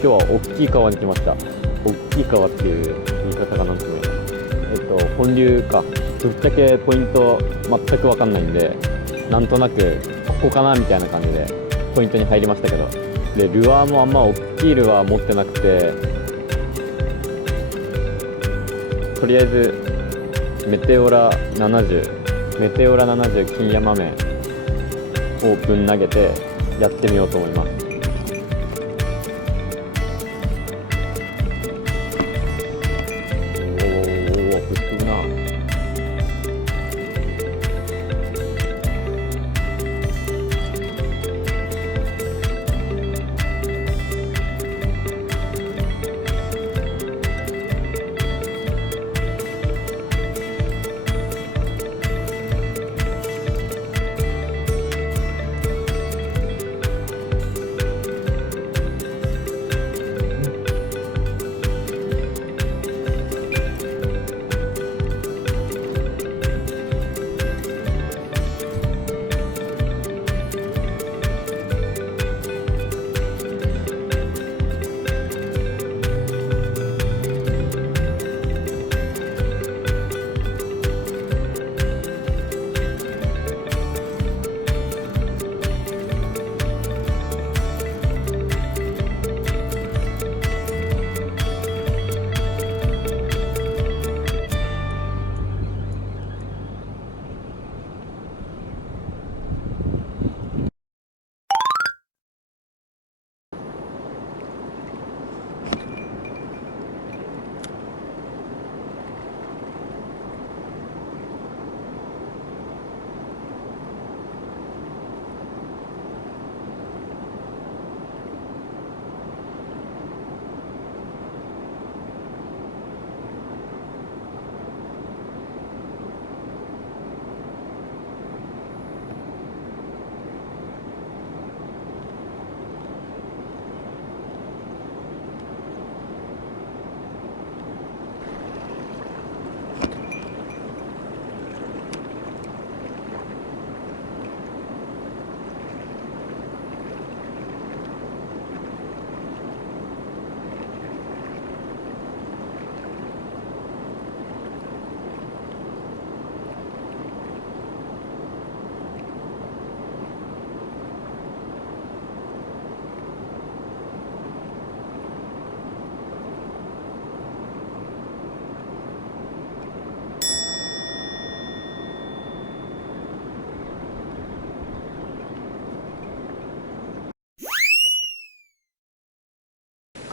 今日は大きい川に来ました。大きい川っていう言い方がなんとも言えない。本流か。ぶっちゃけポイント全く分かんないんで、なんとなくここかなみたいな感じでポイントに入りましたけど、でルアーもあんま大きいルアー持ってなくて、とりあえずメテオラ70金山面をぶん投げてやってみようと思います。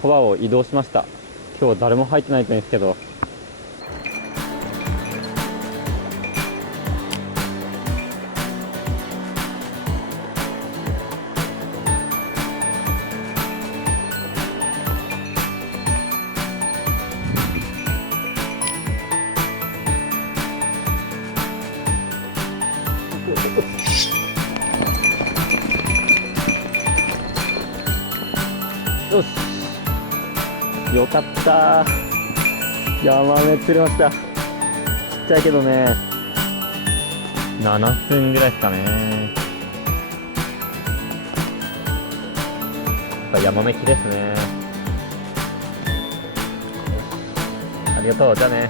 川を移動しました。今日誰も入ってないといいんですけど、よし、よかったー。ヤマメ釣れました。ちっちゃいけどね、7分ぐらいですかね。やっぱヤマメ綺麗ですね。ありがとう。じゃあね。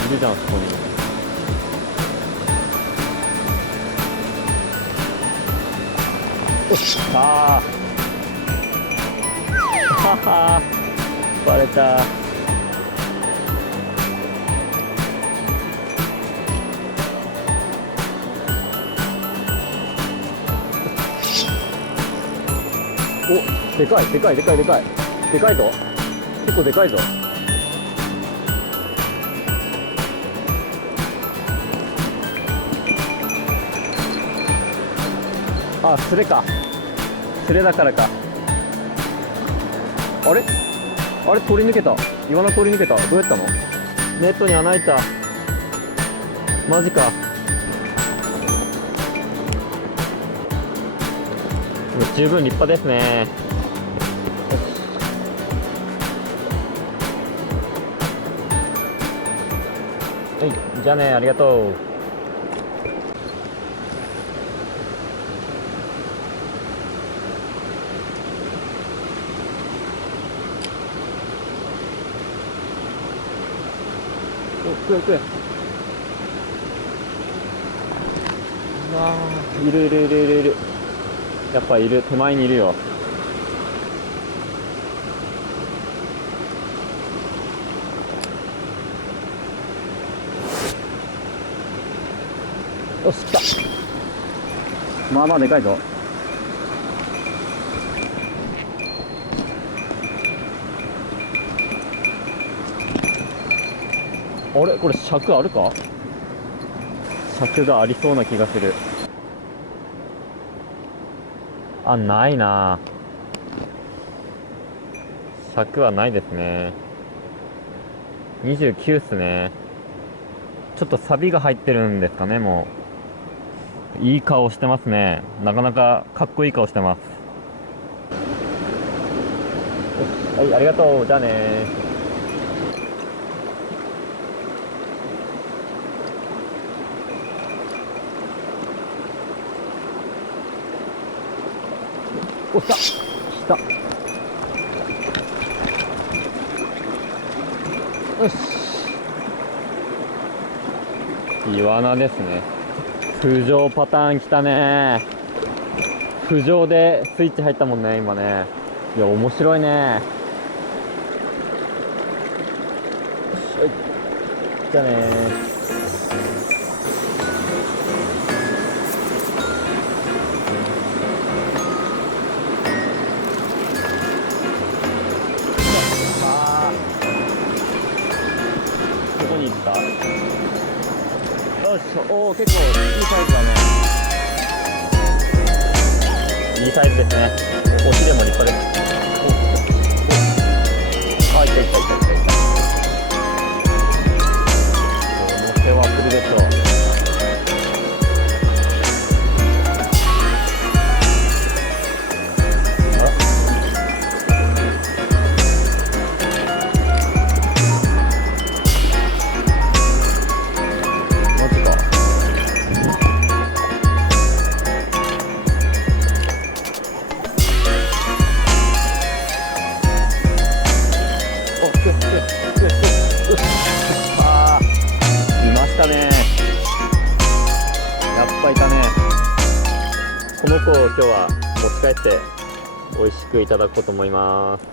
いるじゃん、そこに。よし、あーははバレた。お、でかいでかいでかいでかいでかいぞ。結構でかいぞ。あ、スレか。スレだからか。あれあれ、通り抜けた。イワナ通り抜けた。どうやったの？ネットに穴開いた。マジか。十分立派ですね。じゃあね、ありがとう。食え食え。うわー、いるいるいるいるいる。やっぱいる、手前にいるよ。よし、来た。まあまあでかいぞ。あれ、これ尺あるか？尺がありそうな気がする。あ、ないな。尺はないですね。29っすね。ちょっとサビが入ってるんですかね、もう。いい顔してますね。なかなかかっこいい顔してます。はい、ありがとう。じゃあね。お、来た。来た。よし。イワナですね。浮上パターン来たね。浮上でスイッチ入ったもんね、今ね。いや、面白いね。はい。じゃあね。あー、どこに行った？よし、おお、結構いいサイズだね。いいサイズですね。お、押しでも立派です。お、お、あ、いったいったいったいったいった。この手はするでしょう。マジか。お、くっくっくっくっ。よし。あー、いましたね。やっぱいたね。この子を今日は持ち帰って美味しくいただこうと思います。